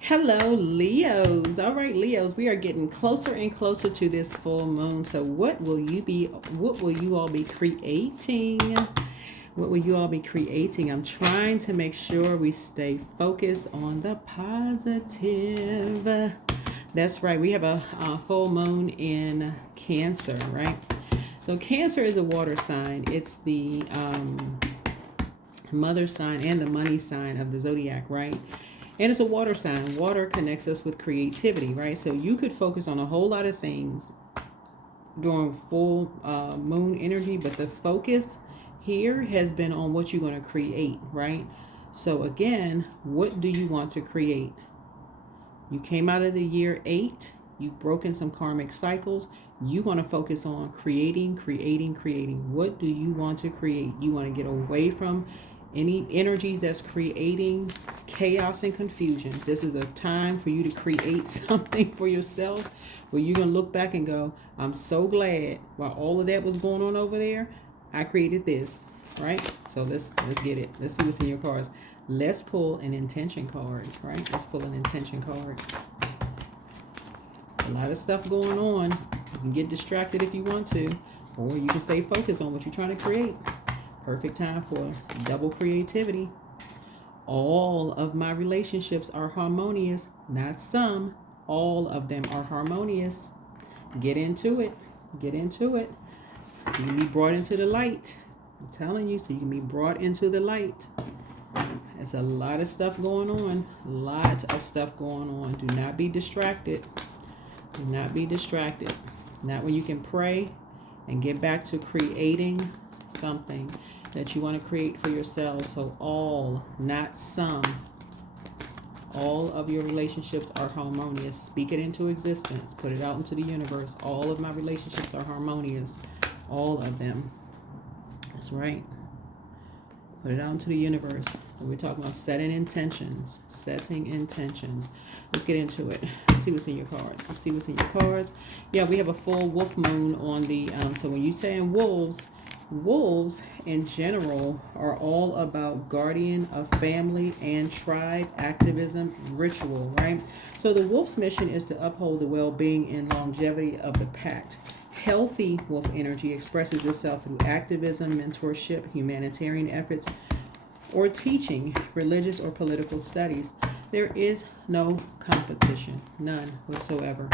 Hello, Leos. All right, Leos, we are getting closer and closer to this full moon. So what will you all be creating? What will you all be creating? I'm trying to make sure we stay focused on the positive. That's right. We have a full moon in Cancer, right? So Cancer is a water sign. It's the mother sign and the money sign of the zodiac, right? And it's a water sign. Water connects us with creativity, right? So you could focus on a whole lot of things during full moon energy, but the focus here has been on what you're going to create, right? So again, what do you want to create? You came out of the year 8. You've broken some karmic cycles. You want to focus on creating. What do you want to create? You want to get away from any energies that's creating chaos and confusion. This is a time for you to create something for yourself where you're going to look back and go, I'm so glad while all of that was going on over there, I created this, right? So let's get it. Let's see what's in your cards. Let's pull an intention card, right? Let's pull an intention card. A lot of stuff going on. You can get distracted if you want to, or you can stay focused on what you're trying to create. Perfect time for double creativity. All of my relationships are harmonious, not some. All of them are harmonious. Get into it. Get into it. So you can be brought into the light. I'm telling you, so you can be brought into the light. There's a lot of stuff going on. A lot of stuff going on. Do not be distracted. Do not be distracted. Not when you can pray and get back to creating something that you want to create for yourselves. So all, not some, all of your relationships are harmonious. Speak it into existence. Put it out into the universe. All of my relationships are harmonious. All of them. That's right. Put it out into the universe. We're talking about setting intentions. Setting intentions. Let's get into it. Let's see what's in your cards. Let's see what's in your cards. Yeah, we have a full wolf moon on the, so when you say in wolves in general are all about guardian of family and tribe activism ritual, right? So the wolf's mission is to uphold the well-being and longevity of the pack. Healthy wolf energy expresses itself through activism, mentorship, humanitarian efforts, or teaching religious or political studies. There is no competition, none whatsoever.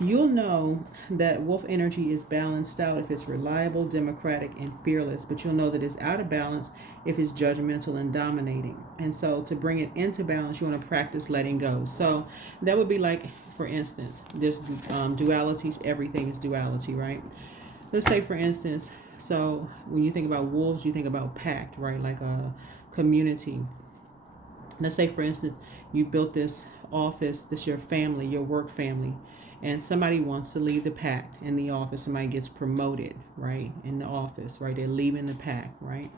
You'll know that wolf energy is balanced out if it's reliable, democratic, and fearless, but you'll know that it's out of balance if it's judgmental and dominating. And so to bring it into balance, you want to practice letting go. So that would be like, for instance, this duality, everything is duality, right? Let's say, for instance, so when you think about wolves, you think about pack, right? Like a community. Let's say, for instance, you built this office, this your family, your work family, and somebody wants to leave the pack in the office. Somebody gets promoted, right, in the office, right? They're leaving the pack, right?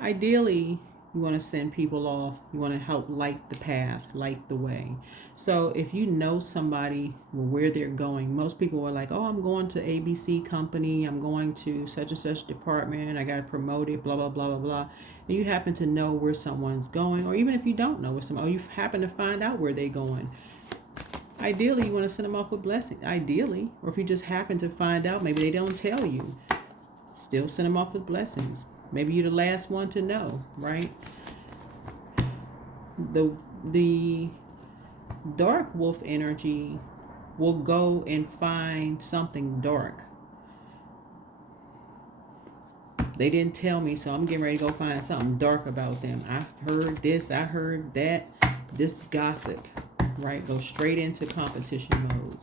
Ideally, you want to send people off. You want to help light the path, light the way. So if you know somebody where they're going, most people are like, oh, I'm going to ABC company. I'm going to such and such department. I got promoted, blah, blah, blah, blah, blah. And you happen to know where someone's going, or even if you don't know where someone, or you happen to find out where they're going. Ideally, you want to send them off with blessing. Ideally, or if you just happen to find out, maybe they don't tell you, still send them off with blessings. Maybe you're the last one to know, right? The dark wolf energy will go and find something dark. They didn't tell me, so I'm getting ready to go find something dark about them. I heard this, I heard that, this gossip, right? Go straight into competition mode.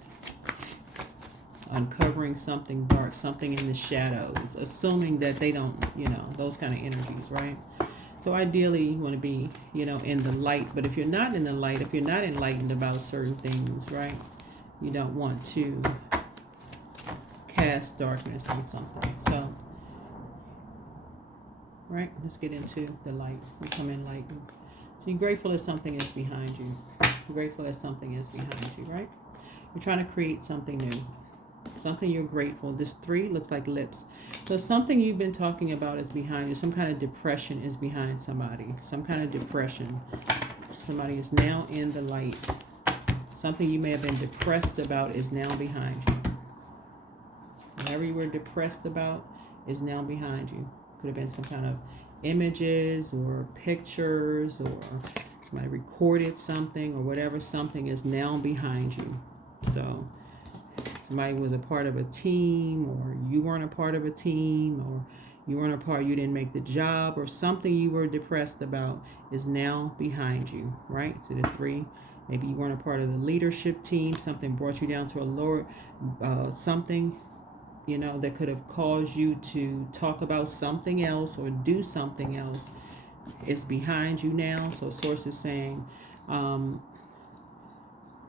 Uncovering something dark, something in the shadows, assuming that they don't, those kind of energies, right? So ideally, you want to be, in the light. But if you're not in the light, if you're not enlightened about certain things, right, you don't want to cast darkness on something. So, right, let's get into the light. Become enlightened. So you're grateful that something is behind you. You're grateful that something is behind you, right? You're trying to create something new. Something you're grateful. This 3 looks like lips. So something you've been talking about is behind you. Some kind of depression is behind somebody. Some kind of depression. Somebody is now in the light. Something you may have been depressed about is now behind you. Whatever you were depressed about is now behind you. Could have been some kind of images or pictures, or somebody recorded something or whatever. Something is now behind you. So somebody was a part of a team, or you weren't a part of a team, or you weren't a part, you didn't make the job, or something you were depressed about is now behind you, right? So the 3, maybe you weren't a part of the leadership team, something brought you down to a lower, something, you know, that could have caused you to talk about something else or do something else is behind you now. So source is saying, now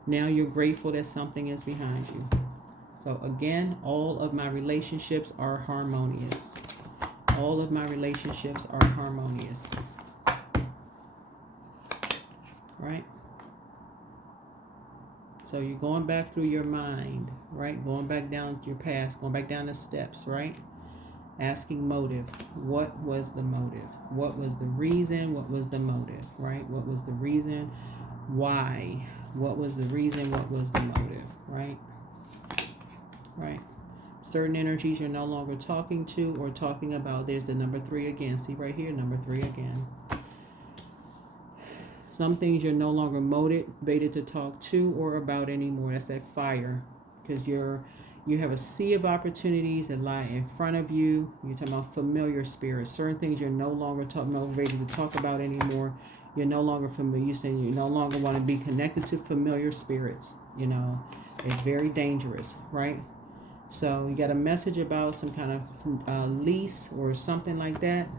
you're grateful that something is behind you. So again, all of my relationships are harmonious. All of my relationships are harmonious. Right? So you're going back through your mind, right? Going back down to your past, going back down the steps, right? Asking motive. What was the motive? What was the reason? What was the motive, right? What was the reason? Why? What was the reason? What was the motive, right? Right? Certain energies you're no longer talking to or talking about. There's the number 3 again. See right here, number 3 again. Some things you're no longer motivated to talk to or about anymore. That's that fire. Because you have a sea of opportunities that lie in front of you. You're talking about familiar spirits. Certain things you're no longer motivated to talk about anymore. You're no longer familiar. You're saying you no longer want to be connected to familiar spirits. You know, it's very dangerous, right? So you got a message about some kind of lease or something like that.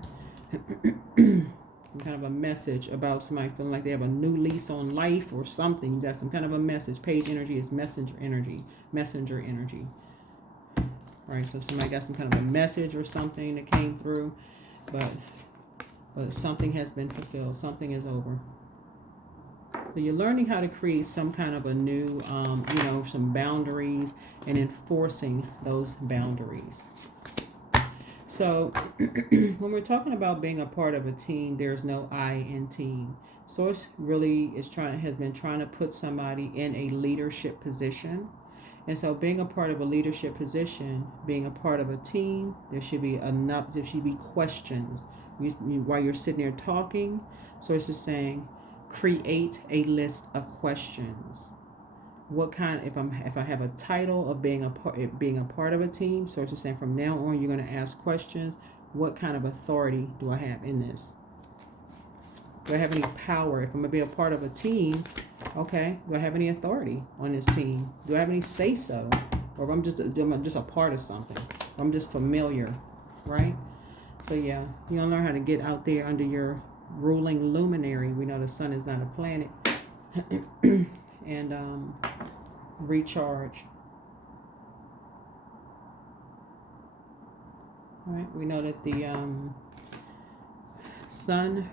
Some kind of a message about somebody feeling like they have a new lease on life or something. You got some kind of a message. Page energy is messenger energy. Messenger energy. All right, so somebody got some kind of a message or something that came through, but something has been fulfilled. Something is over. So you're learning how to create some kind of a new, some boundaries and enforcing those boundaries. So when we're talking about being a part of a team, there's no I in team. Source really has been trying to put somebody in a leadership position. And so being a part of a leadership position, being a part of a team, there should be questions. While you're sitting there talking, Source is saying, create a list of questions. What kind? If I have a title of being a part of a team, so it's just saying from now on you're going to ask questions. What kind of authority do I have in this? Do I have any power? If I'm going to be a part of a team, okay, do I have any authority on this team? Do I have any say so? Or if I'm just a part of something, I'm just familiar, right? So yeah, you're going to learn how to get out there under your ruling luminary. We know the sun is not a planet. And recharge. All right, we know that the sun,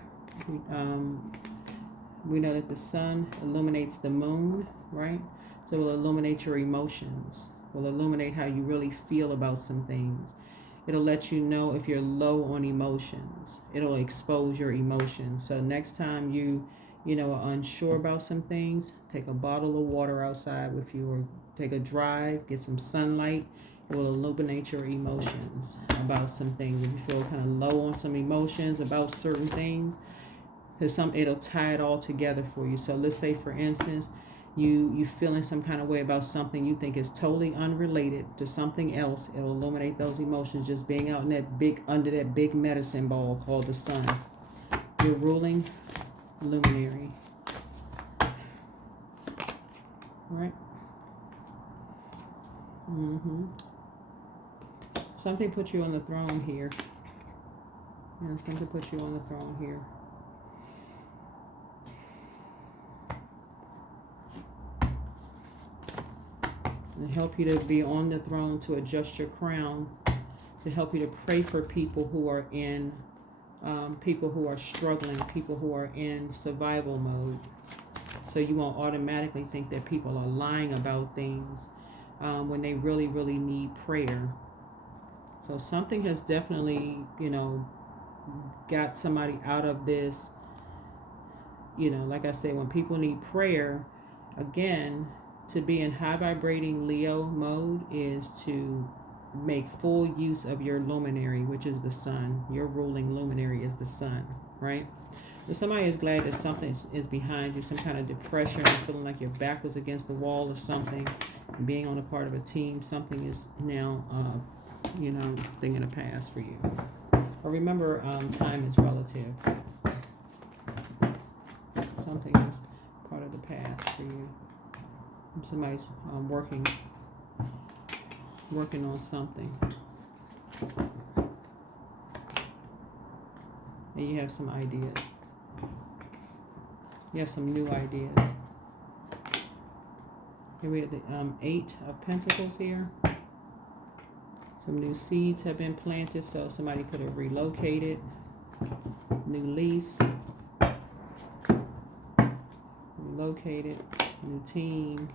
we know that the sun illuminates the moon, right? So it will illuminate your emotions. Will illuminate how you really feel about some things. It'll let you know if you're low on emotions. It'll expose your emotions. So next time you are unsure about some things, take a bottle of water outside with you, or take a drive, get some sunlight. It will illuminate your emotions about some things. If you feel kind of low on some emotions about certain things, it'll tie it all together for you. So let's say, for instance, you feeling some kind of way about something you think is totally unrelated to something else. It'll illuminate those emotions just being out in under that big medicine ball called the sun. Your ruling luminary. Right? Something put you on the throne here. Yeah, something put you on the throne here. And help you to be on the throne, to adjust your crown, to help you to pray for people who are in people who are struggling, people who are in survival mode. So you won't automatically think that people are lying about things when they really, really need prayer. So something has definitely, got somebody out of this, you know, like I said, when people need prayer, again, to be in high vibrating Leo mode is to make full use of your luminary, which is the sun. Your ruling luminary is the sun, right? So somebody is glad that something is behind you, some kind of depression, or feeling like your back was against the wall or something, and being on a part of a team. Something is now, you know, thing in the past for you. But remember, time is relative. Something is part of the past for you. Somebody's working on something, and you have some ideas. You have some new ideas. Here we have the 8 of Pentacles here. Some new seeds have been planted, so somebody could have relocated. New lease. Relocated. New team.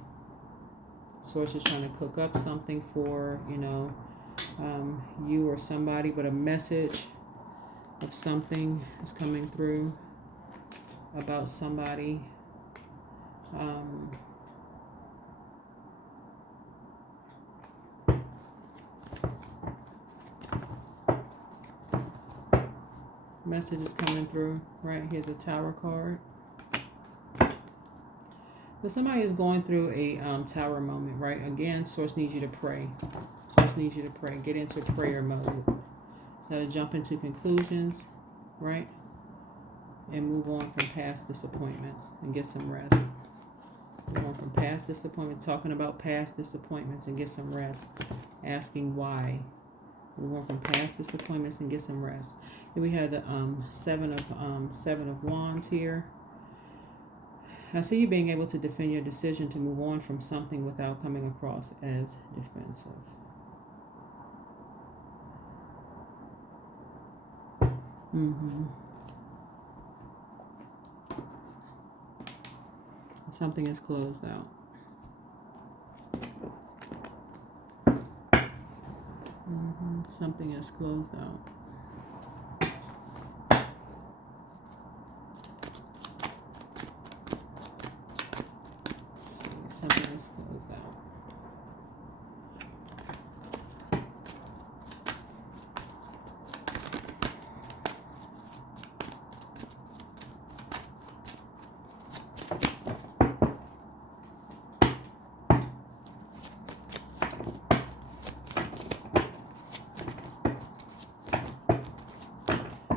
Source is trying to cook up something for, you know, you or somebody, but a message of something is coming through about somebody. Message is coming through, right? Here's a Tower card. So somebody is going through a Tower moment, right? Again, Source needs you to pray. Source needs you to pray. Get into prayer mode. Instead of jump into conclusions, right? And move on from past disappointments and get some rest. Move on from past disappointments, talking about past disappointments and get some rest. Asking why. Move on from past disappointments and get some rest. Here we had the seven of Wands here. I see you being able to defend your decision to move on from something without coming across as defensive. Something is closed out. Something is closed out. Something is closed out.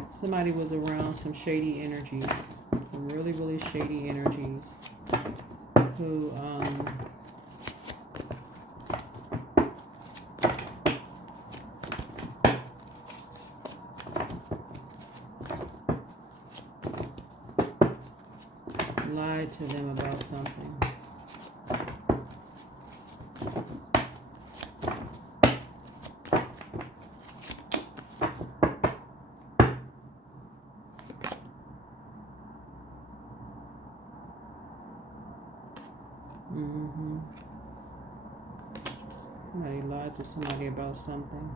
Somebody was around some shady energies, some really, really shady energies, who lied to them about something. Somebody lied to somebody about something.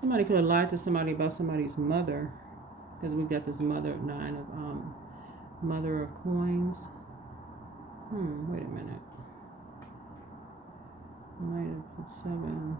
Somebody could have lied to somebody about somebody's mother, because we got this mother, 9 of Mother of Coins. Wait a minute. 9 of 7.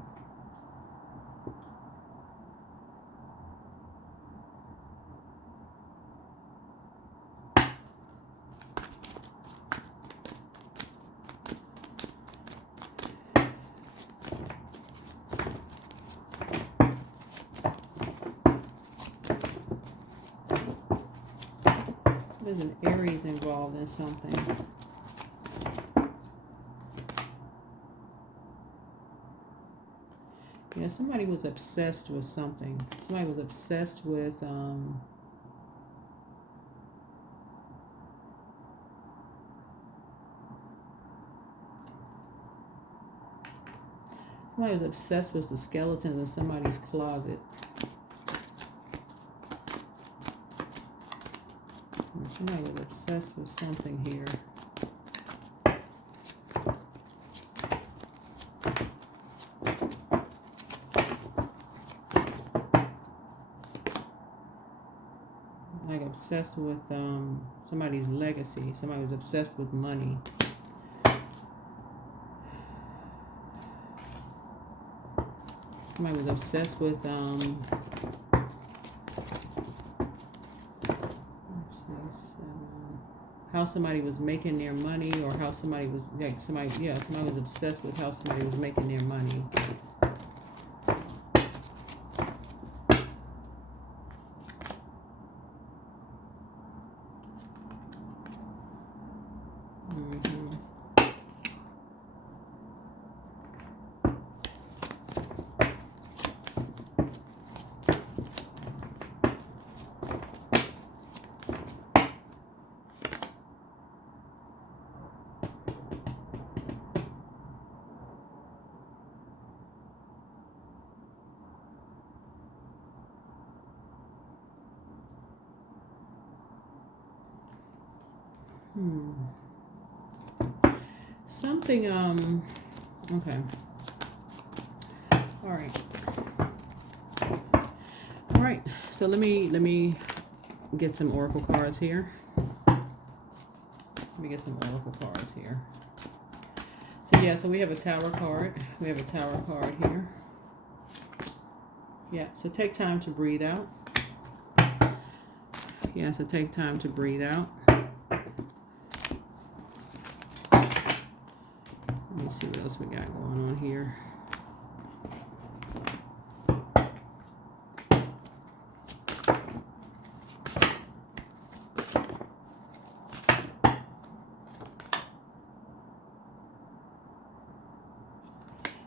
There's an Aries involved in something. Yeah, somebody was obsessed with something. Somebody was obsessed with somebody was obsessed with the skeletons in somebody's closet. Somebody was obsessed with something here. obsessed with somebody's legacy. Somebody was obsessed with money. Somebody was obsessed with how somebody was making their money, or how somebody was like somebody was obsessed with how somebody was making their money. Something, okay. All right. So let me get some oracle cards here. Let me get some oracle cards here. So yeah, so we have a tower card. We have a tower card here. Yeah, so take time to breathe out. Yeah, so take time to breathe out. Let me see what else we got going on here.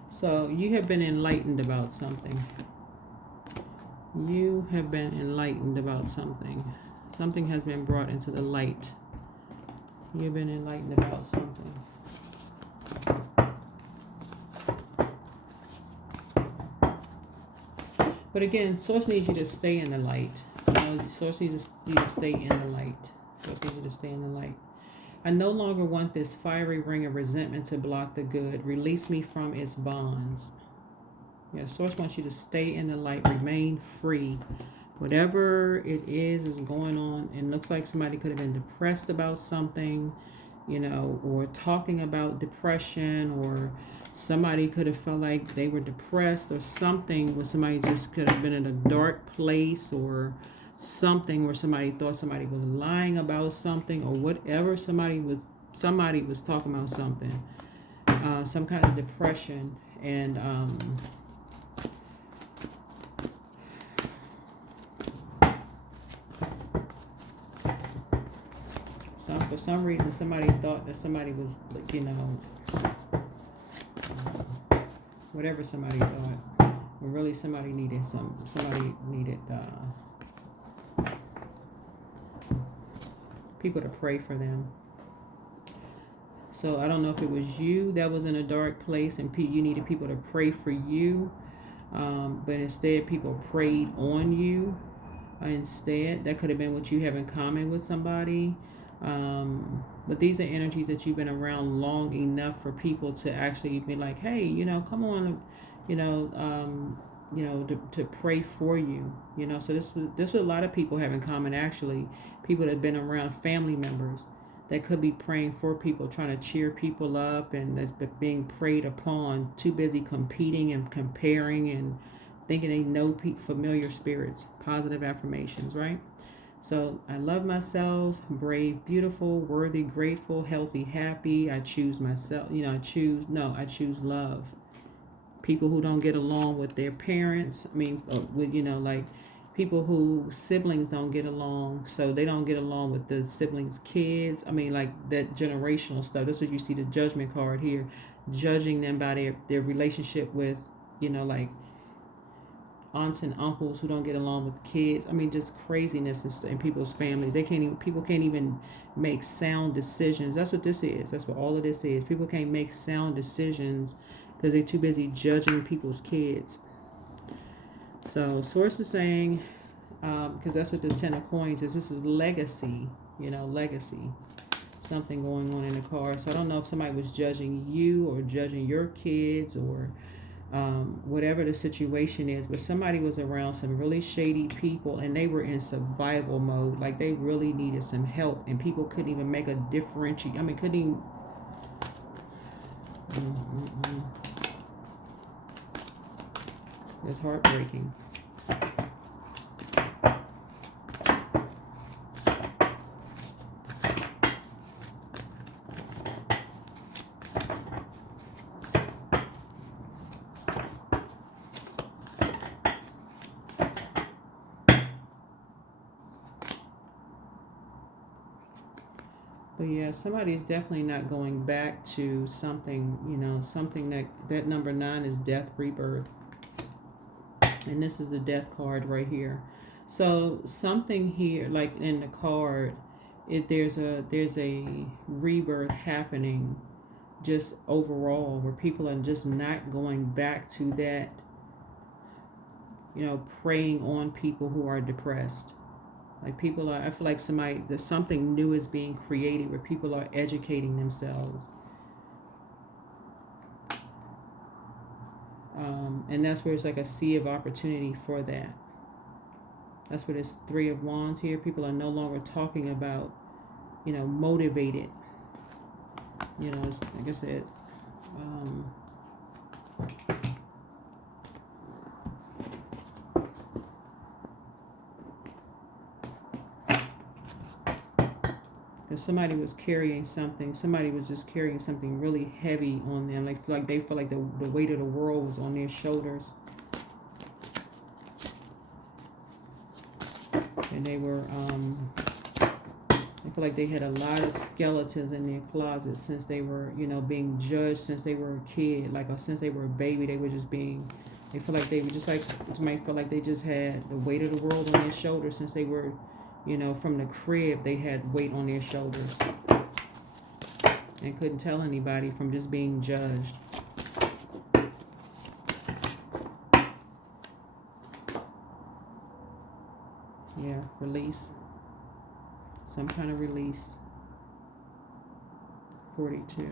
So you have been enlightened about something. You have been enlightened about something. Something has been brought into the light. You've been enlightened about something. But again, Source needs you to stay in the light. You know, Source needs you to stay in the light. Source needs you to stay in the light. I no longer want this fiery ring of resentment to block the good. Release me from its bonds. Yeah, Source wants you to stay in the light. Remain free. Whatever it is going on, and looks like somebody could have been depressed about something, you know, or talking about depression, or somebody could have felt like they were depressed or something, where somebody just could have been in a dark place, or something where somebody thought somebody was lying about something, or whatever. Somebody was talking about something, some kind of depression, and for some reason somebody thought that somebody was, you know, whatever somebody thought, when really somebody needed people to pray for them. So I don't know if it was you that was in a dark place and you needed people to pray for you, but instead people prayed on you. Instead, that could have been what you have in common with somebody. But these are energies that you've been around long enough for people to actually be like, hey, you know, come on, you know, to pray for you, you know. So this was a lot of people have in common, actually. People that have been around, family members that could be praying for people, trying to cheer people up, and that's being prayed upon, too busy competing and comparing and thinking they know familiar spirits. Positive affirmations, right? So I love myself, brave, beautiful, worthy, grateful, healthy, happy. I choose myself. You know, I choose love. People who don't get along with their parents. I mean, with, you know, like people who siblings don't get along, so they don't get along with the siblings' kids. I mean, like that generational stuff. That's what you see the judgment card here, judging them by their relationship with, you know, like aunts and uncles who don't get along with kids. I mean, just craziness in people's families. People can't even make sound decisions. That's what this is. That's what all of this is. People can't make sound decisions because they're too busy judging people's kids. So Source is saying, because that's what the Ten of Coins is. This is legacy, you know, legacy. Something going on in the card. So I don't know if somebody was judging you or judging your kids, or whatever the situation is. But somebody was around some really shady people and they were in survival mode. Like they really needed some help, and people couldn't even make a differentiate. I mean, couldn't even. It's heartbreaking. But yeah, somebody's definitely not going back to something, you know, something that number 9 is death, rebirth. And this is the death card right here. So something here, like in the card, there's a rebirth happening just overall, where people are just not going back to that, you know, preying on people who are depressed. Like people are, I feel like there's something new is being created where people are educating themselves. And that's where it's like a sea of opportunity for that. That's where this 3 of Wands here. People are no longer talking about, you know, motivated. You know, like I said, somebody was carrying something. Somebody was just carrying something really heavy on them. Like they feel like the weight of the world was on their shoulders. And they were, I feel like they had a lot of skeletons in their closets since they were, you know, being judged since they were a kid. Like, or since they were a baby, they were just being, they feel like they were just like, somebody felt like they just had the weight of the world on their shoulders since they were, you know, from the crib, they had weight on their shoulders and couldn't tell anybody from just being judged. Yeah, release. Some kind of release. 42.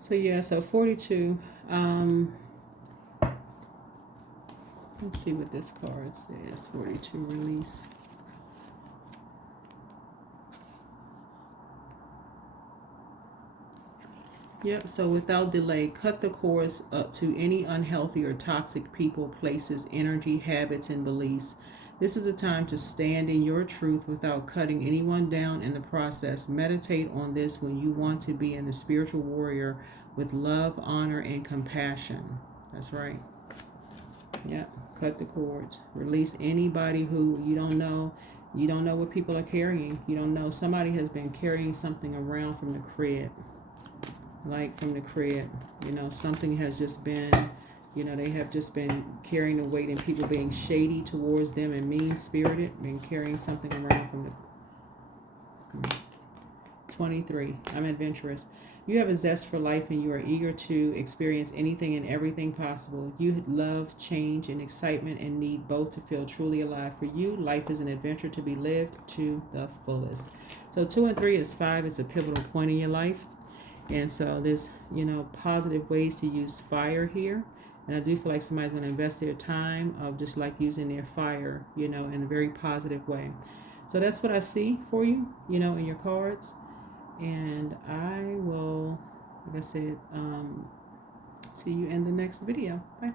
So yeah, so 42. Let's see what this card says. 42 release. Yep, so without delay, cut the cords up to any unhealthy or toxic people, places, energy, habits, and beliefs. This is a time to stand in your truth without cutting anyone down in the process. Meditate on this when you want to be in the spiritual warrior with love, honor, and compassion. That's right. Yep, cut the cords. Release anybody who you don't know. You don't know what people are carrying. You don't know. Somebody has been carrying something around from the crib. Like from the crib, you know, something has just been, you know, they have just been carrying the weight and people being shady towards them and mean-spirited, been carrying something around from the 23. I'm adventurous. You have a zest for life and you are eager to experience anything and everything possible. You love change and excitement and need both to feel truly alive. For you, life is an adventure to be lived to the fullest. So 2 and 3 is 5. It's a pivotal point in your life. And so there's, you know, positive ways to use fire here. And I do feel like somebody's going to invest their time of just like using their fire, you know, in a very positive way. So that's what I see for you, you know, in your cards. And I will, like I said, see you in the next video. Bye.